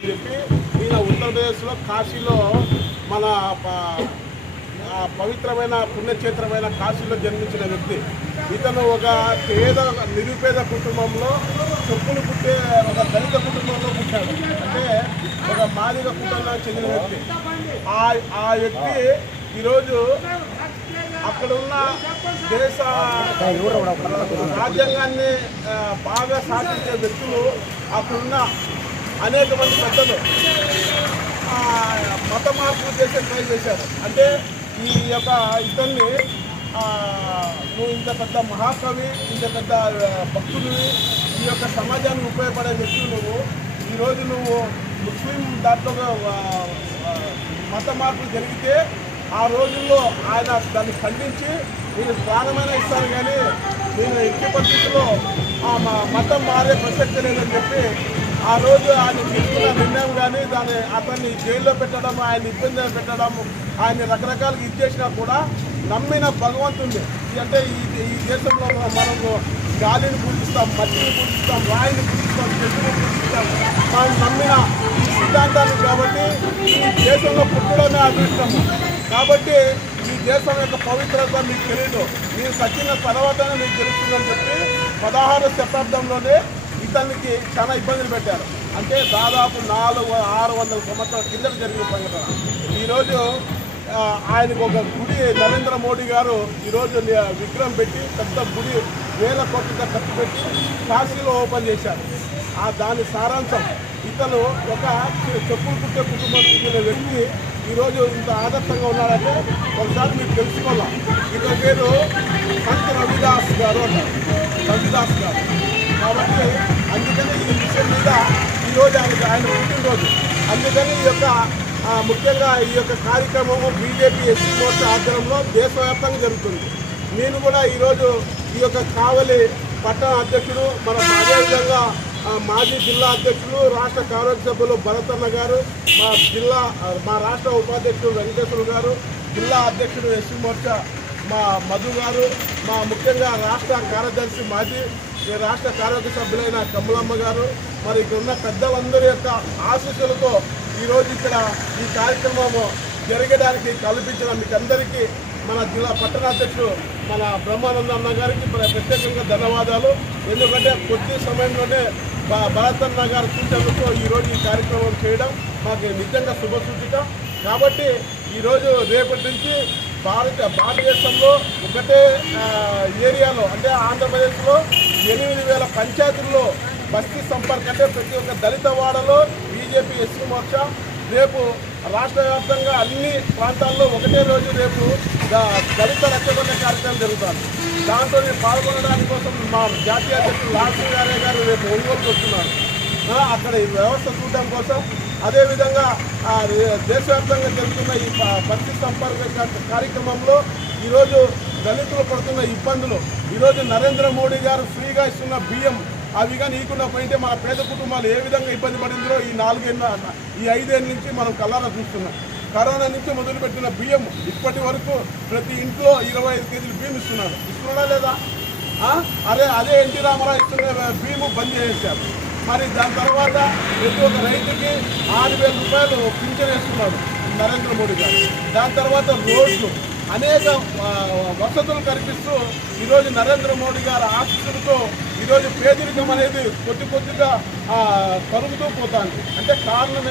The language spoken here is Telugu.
చెప్పి ఈయన ఉత్తరప్రదేశ్లో కాశీలో మన పవిత్రమైన పుణ్యక్షేత్రమైన కాశీలో జన్మించిన వ్యక్తి. ఇతను ఒక పేద నిరుపేద కుటుంబంలో చెప్పులు పుట్టే ఒక దళిత కుటుంబంలో పుట్టాడు. అంటే ఒక మాదిక కుటుంబానికి చెందిన వ్యక్తి. ఆ ఆ వ్యక్తి ఈరోజు అక్కడున్న దేశ రాజ్యాంగాన్ని బాగా సాధించే వ్యక్తులు అక్కడున్న అనేక మంది పెద్దలు మత మార్పులు చేసే ట్రై చేశారు. అంటే ఈ యొక్క ఇతన్ని నువ్వు ఇంత పెద్ద మహాకవి ఇంత పెద్ద భక్తులు భక్తుడివి ఈ యొక్క సమాజానికి ఉపయోగపడే వ్యక్తి నువ్వు. ఈరోజు నువ్వు ముస్లిం దాంట్లో మత మార్పు జరిగితే ఆ రోజుల్లో ఆయన దాన్ని ఖండించి నేను ప్రాణమైన ఇస్తాను కానీ నేను ఎట్టి పరిస్థితుల్లో ఆ మ- మతం మారే ప్రసక్తి లేదని చెప్పి ఆ రోజు ఆయన తీసుకున్న నిర్ణయం కానీ దాన్ని అతన్ని జైల్లో పెట్టడం ఆయన ఇబ్బంది పెట్టడం ఆయన రకరకాలుగా ఇచ్చేసినా కూడా నమ్మిన భగవంతుంది అంటే ఈ ఈ దేశంలో మనము గాలిని పూజిస్తాం మట్టిని పూజిస్తాం రాయిని పూజిస్తాం చెట్టుని పూజిస్తాం. మనం నమ్మిన ఈ సిద్ధాంతాలు కాబట్టి ఈ దేశంలో పుట్టడమే అదృష్టము కాబట్టి ఈ దేశం యొక్క పవిత్రత మీకు తెలియదు మీరు సచిన తర్వాతనే మీకు తెలుస్తుందని చెప్పి పదహారు శతాబ్దంలోనే ఇతనికి చాలా ఇబ్బందులు పెట్టారు. అంటే దాదాపు నాలుగు ఆరు వందల సంవత్సరాల కిందట జరిగిన సంఘటన. ఈరోజు ఆయనకు ఒక గుడి నరేంద్ర మోడీ గారు ఈరోజు విగ్రహం పెట్టి పెద్ద గుడి వేల కోట్లుగా ఖర్చు పెట్టి కాశీలో ఓపెన్ చేశారు. ఆ దాని సారాంశం ఇతను ఒక చెప్పులు కుట్టే కుటుంబం చెందిన వ్యక్తి ఈరోజు ఇంత ఆదర్శంగా ఉన్నాడంటే ఒకసారి మీకు తెలుసుకోవాలా? ఇతని పేరు సంత్ రవిదాస్ గారు అంటారు రవిదాస్ గారు. కాబట్టి ఆయన పుట్టినరోజు. అందుకని ఈ యొక్క ముఖ్యంగా ఈ యొక్క కార్యక్రమము బీజేపీ ఎస్సీ మోర్చా ఆధ్వర్యంలో దేశవ్యాప్తంగా జరుగుతుంది. నేను కూడా ఈరోజు ఈ యొక్క కావలి పట్టణ అధ్యక్షుడు మన అదేవిధంగా మాజీ జిల్లా అధ్యక్షులు రాష్ట్ర కాంగ్రెస్ సభ్యులు భరతన్న గారు మా జిల్లా మా రాష్ట్ర ఉపాధ్యక్షుడు వెంకటేశ్వరు గారు జిల్లా అధ్యక్షుడు ఎస్సీ మోర్చా మా మధు గారు మా ముఖ్యంగా రాష్ట్ర కార్యదర్శి మాజీ రాష్ట్ర కార్యవర్గ సభ్యులైన కమలమ్మ గారు మరి ఇక్కడ ఉన్న పెద్దలందరి యొక్క ఆశీస్సులతో ఈరోజు ఇక్కడ ఈ కార్యక్రమము జరగడానికి కల్పించిన మీకందరికీ మన జిల్లా పట్టణాధ్యక్షుడు మన బ్రహ్మానంద అన్న గారికి మన ప్రత్యేకంగా ధన్యవాదాలు. ఎందుకంటే కొద్ది సమయంలోనే భ- అన్న గారు సూచనలతో ఈరోజు ఈ కార్యక్రమం చేయడం మాకు నిజంగా శుభసూచితం కాబట్టి ఈరోజు రేపటి నుంచి భారత భారతదేశంలో ఒకటే ఏరియాలో అంటే ఆంధ్రప్రదేశ్లో ఎనిమిది వేల పంచాయతీల్లో బస్తీ సంపర్క్ అంటే ప్రతి ఒక్క దళిత వాడలో బీజేపీ ఎస్సీ మోర్చా రేపు రాష్ట్ర వ్యాప్తంగా అన్ని ప్రాంతాల్లో ఒకటే రోజు రేపు దళిత రక్షబంధ కార్యక్రమం జరుగుతుంది. దాంతో నేను పాల్గొనడానికి కోసం మా జాతీయ అధ్యక్షులు లాల్సీ గారే గారు రేపు ఒంగోలుకి వస్తున్నారు. అక్కడ ఈ వ్యవస్థ చూడడం కోసం అదేవిధంగా దేశవ్యాప్తంగా జరుగుతున్న ఈ బస్తీ సంపర్క కార్యక్రమంలో ఈరోజు దళితులు పడుతున్న ఇబ్బందులు. ఈరోజు నరేంద్ర మోడీ గారు ఫ్రీగా ఇస్తున్న బియ్యం అవి కానీ ఈకుండా పోయితే మన పేద కుటుంబాలు ఏ విధంగా ఇబ్బంది పడిందో ఈ నాలుగేళ్ళ ఈ ఐదేళ్ళ నుంచి మనం కళ్ళారా చూస్తున్నాం. కరోనా నుంచి మొదలుపెట్టిన బియ్యం ఇప్పటి వరకు ప్రతి ఇంట్లో ఇరవై ఐదు కేజీలు బియ్యం ఇస్తున్నారు. ఇస్తున్నా లేదా? అదే అదే ఎన్టీ రామారావు ఇస్తున్న భీము బంద్ చేశారు మరి దాని తర్వాత ప్రతి ఒక్క రైతుకి ఆరు వేల రూపాయలు పింఛన్ వేస్తున్నారు నరేంద్ర మోడీ గారు. దాని తర్వాత రోడ్లు అనేక వసతులు కల్పిస్తూ ఈరోజు నరేంద్ర మోడీ గారి ఆశీస్సులతో ఈరోజు పేదరికం అనేది కొద్ది కొద్దిగా కరుగుతూ తరుగుతూ పోతుంది. అంటే కారణం